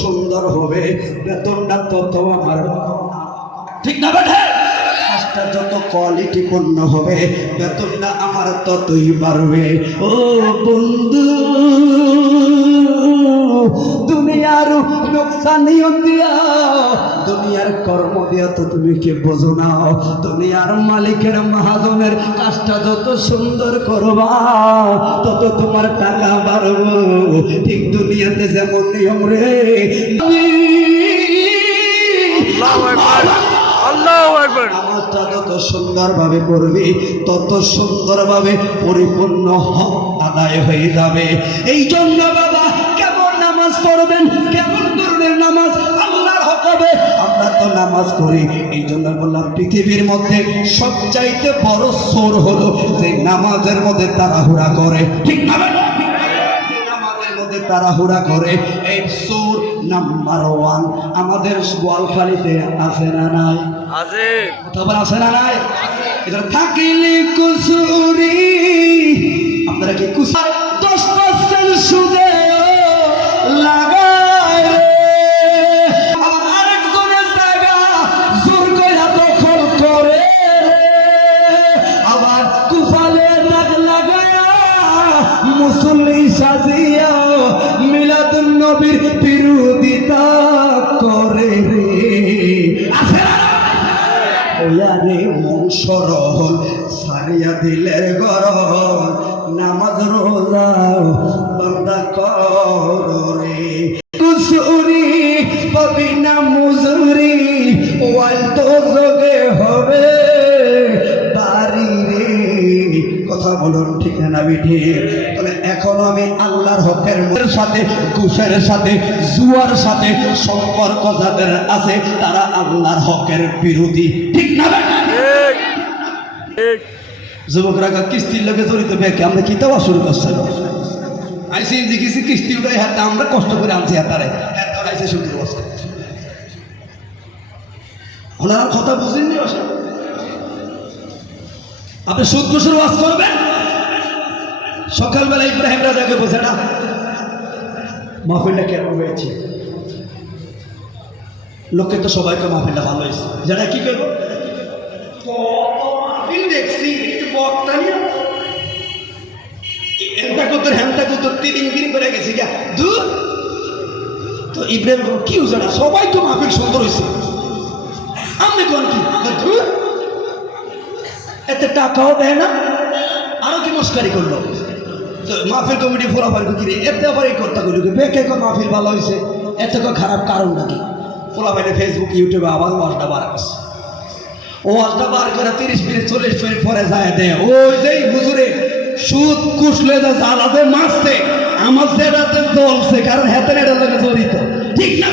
সুন্দর হবে বেতনটা তত আমার, ঠিক না বেঠে? কাজটা যত কোয়ালিটিপূর্ণ হবে বেতনটা আমার ততই বাড়বে। ও বন্ধু, দুনিয়ার নোকসানিও দিয়া, দুনিয়ার কর্ম দিয়া তো তুমি কে বোঝো না। দুনিয়ার মালিকের মহাজনের কাজটা যত সুন্দর করবা তত তোমার টাকা বাড়বো। ঠিক দুনিয়াতে যেমন নিয়ম রে, নামাজটা যত সুন্দরভাবে করবি তত সুন্দরভাবে পরিপূর্ণ হক আদায় হয়ে যাবে। এই জন্য বাবা কেমন নামাজ পড়বেন, কেমন ধরনের নামাজ আল্লাহর হক হবে। আমরা তো নামাজ করি, এই জন্য বললাম পৃথিবীর মধ্যে সবচাইতে বড় চোর হলো যে নামাজের মধ্যে তাড়াহুড়া করে, ঠিক না? নামাজের মধ্যে তাড়াহুড়া করে, এই চোর নাম্বার 1 আমাদের গোয়ালখালীতে আছে না নাই? আছে। তারপর আছে না নাই? এটা থাকিলে কুসুরি, আপনারা কি কুসার 10% সুদে লাগায়, আবার আরেকজনের জায়গা জোর কইরা দখল করে, আবার কুফালে দাগ লাগায়া মুসল্লি সাজিয়া মিলাদুন নবীর বিরোধিতা করে রে। আছে না? ওয়ারে মন সরল সারিয়া দিলের গরম, নামাজ রোজা বান্দা করে কুসুরি পাবি না মুজুরি, ওয়াল তো যোগে হবে বাড়ি রে। কথা বলুন ঠিক না বিঠি? তাহলে এখন আমি আল্লাহর হকের সাথে ঘুষের সাথে জুয়ার সাথে সম্পর্ক যাদের আছে তারা আল্লাহর হকের বিরোধী, ঠিক না? যুবকরা কিস্তির লোকে জড়িত ব্যাংকে আমরা কি দেওয়া শুরু করছি? আইসি কিছু কিস্তি উঠে হাতে আমরা কষ্ট করে আনছি হাতারে আইসে সুখের বস্তু। ওনারা কথা বুঝেননি? আপনি সুদ ঘুষের ওয়াজ করবেন, সকালবেলা ইব্রাহিম রাজাকে বোঝে না মাহফিলটা কেমন হয়েছে, লোকে তো সবাইকে মাহফিলটা ভালো হয়েছে, যারা কি করবো মাহফিল দেখছি একটু বক্তা নিয়ে হ্যান্টা কুতুর হ্যান্টা কুতুর তিরিঙ্গিরি করে গেছি গা দূর। তো ইব্রাহিম কি হয়েছে না, সবাই তো মাহফিল সুন্দর হয়েছে, আমি কোন কি দূর, এতে টাকাও দেয় না, আরো কি মস্কারি করলো। তো মাহফিল কমিটি ফোলাফার কিরে এতে আবার এই কথা গুলো বেকে মাহফিল ভালো হয়েছে, এত খারাপ কারণ নাকি? ফোলাফাইনে ফেসবুক ইউটিউবে আবার ওয়াজটা বার করছে, ওয়াজটা বার করে 30 মিনিট 40 মিনিট পরে যায় দেয় ওই যে হুজুরে সুদ কুশলে যা জ্বালাতে মারছে আমার সেটাতে চলছে, কারণ হাতে এটা লোকে জড়িত, ঠিক না?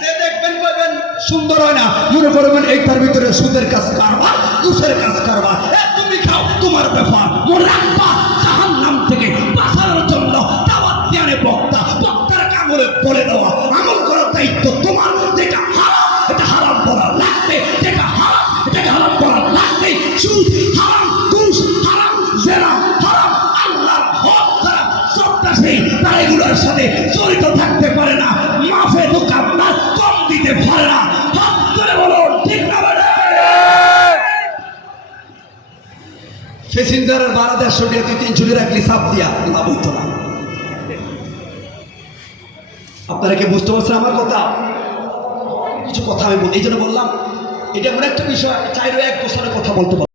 যে দেখবেন বলবেন সুন্দর হয় না, মনে করবেন এইটার ভিতরে সুদের কাজ কারবার, কুশের কাজ কারবার, তুমি খাও তোমার ব্যাপার, মনে রাখবা জাহান্নাম থেকে বাঁচানোর জন্য দাওয়াত দিয়ে বক্তা, বক্তার কামড়ে পড়ে দেওয়া, আমল করার দায়িত্ব তোমার। যেটা হারাম এটা হারাম করা লাগবে, যেটা হারাম এটাকে হারাম করা লাগবে। সুদ হারাম, ঘুষ হারাম, জেনা হারাম, আল্লাহর হক হারাম, সন্ত্রাসী তারা এগুলোর সাথে জড়িত থাকতে পারে না, মাফে দোকানদার কম দিতে পারে না। হাত ধরে বলুন ঠিক না? প্যাসেঞ্জারের ভাড়া 150 টাকা তুই 300 টাকা রাখলি চাপ দিয়া লাভ হইতো না। আপনারা কি বুঝতে পারছেন আমার কথা? কিছু কথা আমি বলি, এই জন্য বললাম এটা এমন একটা বিষয় 4-1 বছরের কথা বলতে পারবো।